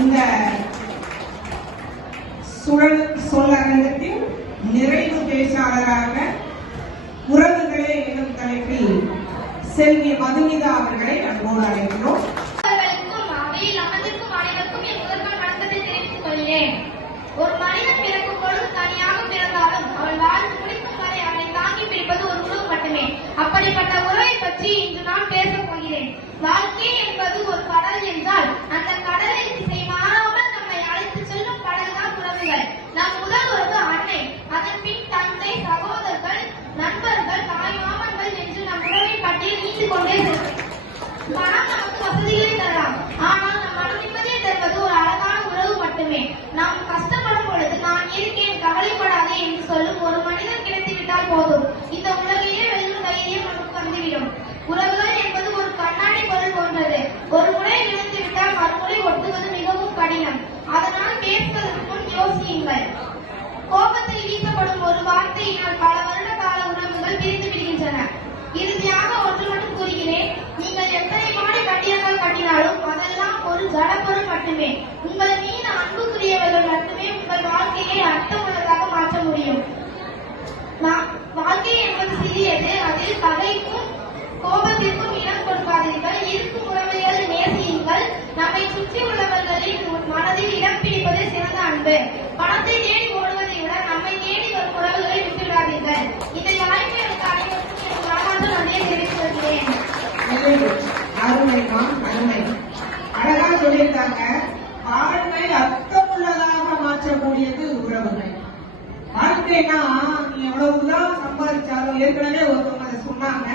இந்த சொல்லரங்கத்தின் நிறைவு பேச்சாளராக உறவுகளே எனும் தலைப்பில் செல்வி மதுமிதா அவர்களை அன்போடு அழைக்கிறோம். ஒரு மனிதன் பிறக்கும் பொழுது தனியாக பிறந்தாலும் அவள் வாழ்ந்து முடிக்கும் வரை அவனை தாங்கி பிடிப்பது ஒரு உறவு மட்டுமே. அப்படிப்பட்ட உறவை பற்றி இன்று நான் பேசப் போகிறேன். வாழ்க்கை என்பது ஒரு கடல் என்றால் அந்த கடலில் திசை மாறாமல் நம்மை அழைத்து செல்லும் கடல் தான் உறவுகள். நம் முதல் உறவு அன்னை, அதன் பின் தந்தை, சகோதரர்கள், நண்பர்கள், தாய் மாமன்கள் என்று நம் உறவை பட்டியல் நீண்டு கொண்டே செல்லும். பணம் நமக்கு வசதிகளை தரலாம், ஆனால் நம் மன நிம்மதியை தருவது ஒரு அழகான உறவு மட்டுமே. நாம் கஷ்டப்படும் பொழுது நான் இருக்கேன், கவலைப்படாதே என்று சொல்லும் ஒரு மனிதன் கிடைத்துவிட்டால் போதும், இந்த உலகையே வெல்லும் தைரியம் நமக்கு வந்துவிடும். உறவுகள் என்பது ஒரு கண்ணாடி பொருள் போன்றது. ஒரு முறை விழுந்து விட்டால் மறுமுறை ஒட்டுவது மிகவும் கடினம். அதனால் பேசுவதற்கு முன் யோசியுங்கள். கோபத்தில் வீசப்படும் ஒரு வார்த்தையினால் பல வருட கால உறவுகள் பிரிந்து விடுகின்றன. இறுதியாக ஒன்று மட்டும் கூறுகிறேன், நீங்கள் எத்தனை மாடி கட்டிடங்கள் கட்டினாலும் அதெல்லாம் ஒரு ஜடப்பொருள் மட்டுமே. உங்கள் மீது அன்புக்குரியவர்கள் மட்டுமே உங்கள் வாழ்க்கையை அர்த்தமுள்ளதாக மாற்ற முடியும். வாழ்க்கை என்பது சிறியது, அதில் பகைக்கும் கோபத்திற்கும் இடம் கொடுக்காதீர்கள். இருக்கும் உறவுகளை நேசியுங்கள். நம்மை சுற்றி உள்ளவர்களின் மனதில் இடம் பிடிப்பதே சிறந்த அன்பு. பணத்தை தேடி ஓடுவதை விட நம்மை தேடி வரும் உறவுகளை விட்டுவிடாதீர்கள். இதை வாய்ப்பு எனக்கு அனைவருக்கும் என் மனமார்ந்த நன்றியை தெரிவித்து வருகிறேன். அருமை அழகா சொல்லியிருக்காங்க. வாழ்வை அர்த்தமுள்ளதாக மாற்றக்கூடியது உறவுகள். வாழ்க்கைனா நீ எவ்வளவுதான் சம்பாதிச்சாலும், ஏற்கனவே ஒருத்தவங்க அதை சொன்னாங்க,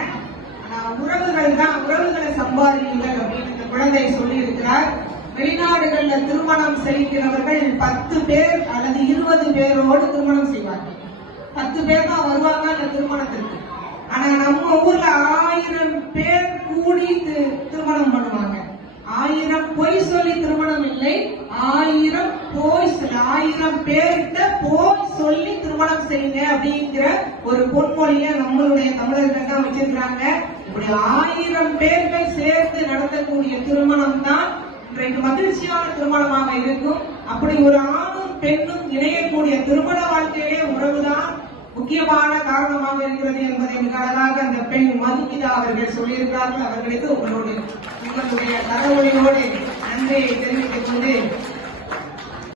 ஆனா உறவுகள் தான், உறவுகளை சம்பாதிங்கள் அப்படின்னு இந்த குழந்தை சொல்லி இருக்கிறார். வெளிநாடுகள்ல திருமணம் செய்கிறவர்கள் 10 பேர் அல்லது 20 பேரோடு திருமணம் செய்வார்கள். 10 பேர் தான் வருவாங்க அந்த திருமணத்திற்கு. ஆனா நம்ம ஊர்ல 1000 பேர் கூடி திருமணம் பண்ணுவாங்க. 1000 பொய் சொல்லி திருமணம் இல்லை, 1000 பேர்கிட்ட போய் சொல்லி திருமணம் செய்யுங்க அப்படிங்கிற ஒரு பொன்மொழியை நம்மளுடைய தமிழர்கள் தான் வச்சிருக்கிறாங்க. இப்படி 1000 பேர்கள் சேர்த்து நடத்தக்கூடிய திருமணம் தான் இன்றைக்கு மகிழ்ச்சியான திருமணமாக இருக்கும். அப்படி ஒரு ஆணும் பெண்ணும் இணையக்கூடிய திருமண வாழ்க்கையிலே உறவுதான் முக்கியமான காரணமாக இருக்கிறது என்பதை மிக அழகாக அந்த பெண் மதுமிதா அவர்கள் சொல்லியிருக்கிறார்கள். அவர்களுக்கு உங்களுடைய தரவொலியோடு நன்றியை தெரிவித்துக் கொண்டு